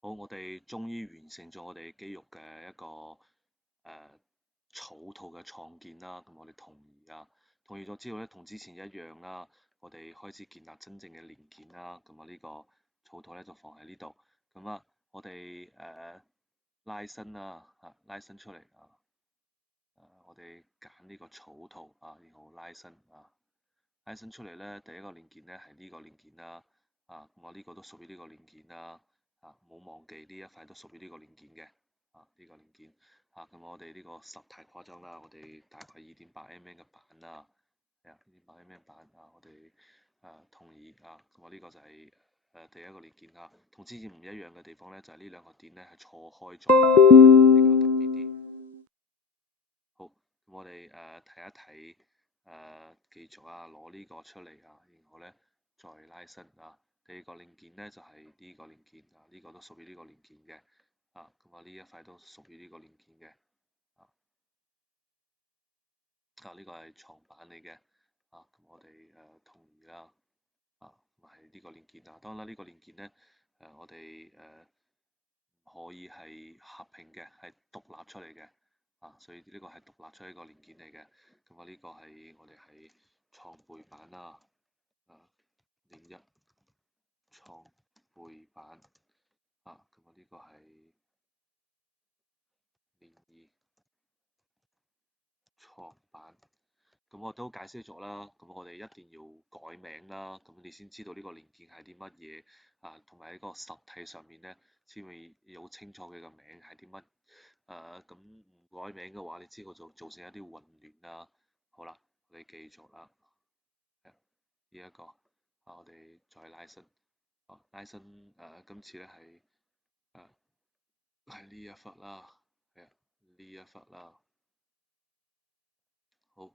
好，我哋終於完成咗我哋肌肉嘅一個草圖嘅創建啦。咁我哋同意啊，同意咗之後咧，同之前一樣啦，我哋開始建立真正嘅連結啦。咁啊，呢個草圖咧就放喺呢度。咁啊，我哋拉伸啦，拉伸出嚟啊。我哋揀呢個草圖啊，然後拉伸啊，拉伸出嚟咧，第一個連結咧係呢個連結啦。咁我呢個都屬於呢個連結啦。冇忘記呢一塊都屬於呢個連結嘅。呢個連結。咁我哋呢個十太誇張啦，我哋大概2.8mm 嘅板啦。2.8mm 板啊，我哋同意啊。咁我呢個就係第一個連結啦。同之前唔一樣嘅地方咧，就係呢兩個點咧係錯開咗，比較特別啲。好，咁我哋睇一睇繼續攞呢個出嚟然後咧再拉伸第二個零件咧就係呢個零件呢個都屬於呢個零件嘅咁呢一塊都屬於呢個零件嘅呢個係床板嚟嘅咁我哋同意啦咁係呢個零件當然啦，呢個零件咧我哋唔可以係合併嘅，係獨立出嚟嘅所以呢個係獨立出嚟一個零件嚟嘅。咁呢個係我哋係床背板零一床背板咁呢個係零二床板。咁我都解釋咗啦，咁我哋一定要改名啦，咁你先知道呢個零件係啲乜嘢同埋喺個實體上面咧，先會有清楚佢個名係啲乜。咁唔改名嘅話，你知道就造成一啲混亂啦。好啦，我哋繼續啦，呢一個我哋再拉伸，拉伸今次咧係呢一忽啦，呢一忽啦。好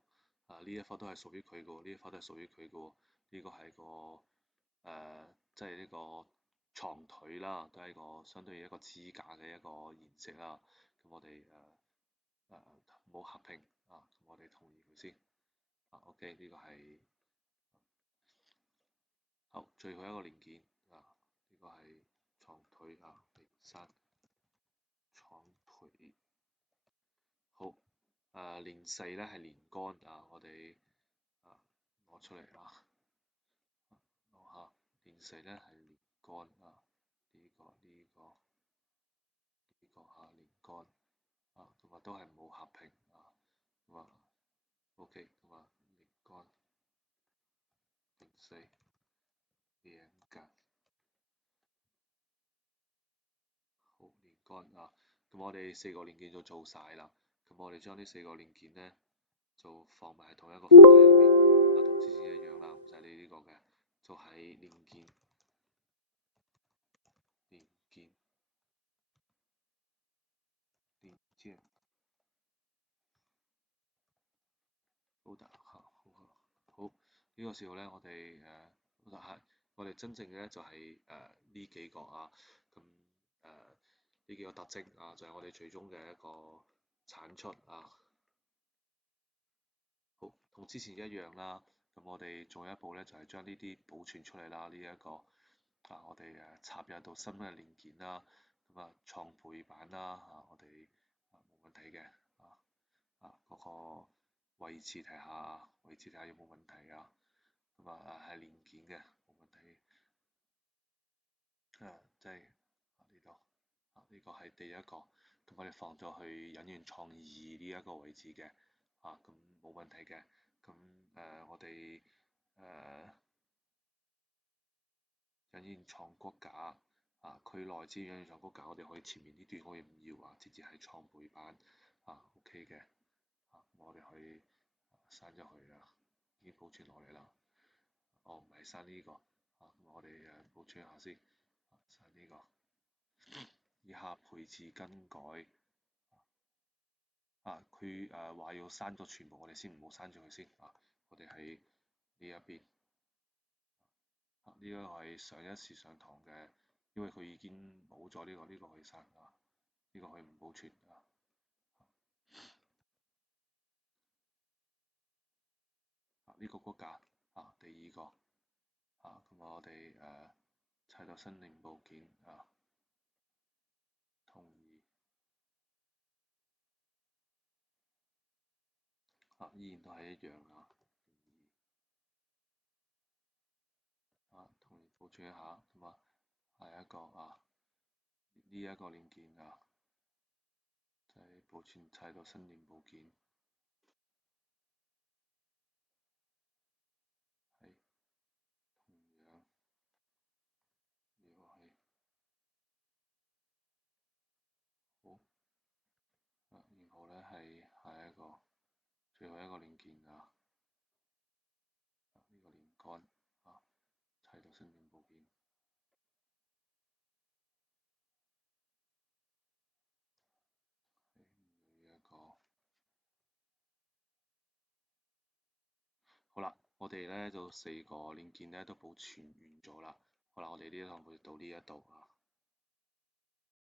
呢一忽都係屬於佢嘅喎，呢一忽都係屬於佢嘅喎。呢個係個即係呢個床腿啦，都係個相對於一個支架嘅一個形式啦。咁我哋冇合併咁我哋同意佢先OK，呢個係好最後一個零件呢個係床腿零三床腿。好連四咧係連杆我哋攞出嚟攞下連四咧係連杆呢個連杆咁都係冇合併咁OK 咁連杆連四連杆好連杆咁我哋四個連件就做晒啦。咁我哋將呢四個連件咧就放埋喺同一個封底入邊同之前一樣啦，唔使理呢個嘅，就係連件連件好得好呢個時候咧，我哋我哋真正嘅咧就係呢幾個咁呢幾個特徵就係我哋最終嘅一個產出好，同之前一樣啦。咁我哋仲有一步咧，就係將呢啲保存出嚟啦。呢一個我哋插入到新嘅零件啦。咁床背板啦我哋冇問題嘅嗰個位置睇下，位置睇下有冇問題咁係連件嘅，冇問題。即係呢度呢個係第一個，咁我哋放咗去隱形床二呢一個位置嘅咁冇問題嘅。咁我哋隱形床骨架佢內置隱形床骨架，我哋可以前面呢段可以唔要直接係床背板OK 嘅我哋可以刪咗佢已經保存落嚟啦。唔係刪呢個我哋保存下先刪呢個。以下配置更改佢話要刪咗全部，我哋先唔好刪咗佢先我哋喺呢一邊呢個係上一次上堂嘅，因為佢已經冇咗呢個，呢個可以刪呢個可以唔保存呢個骨架第二個咁我哋砌到新零部件依然都係一樣啊，同時保存一下，咁啊，下一個呢一個連結就係保存砌到新零部件，係同樣要係好然後咧係下一個最後一個連結呢個連桿砌到新零部件，係呢一個。好啦，我哋咧就4個連結咧都保存完咗啦。好啦，我哋呢一堂會到呢一度啊。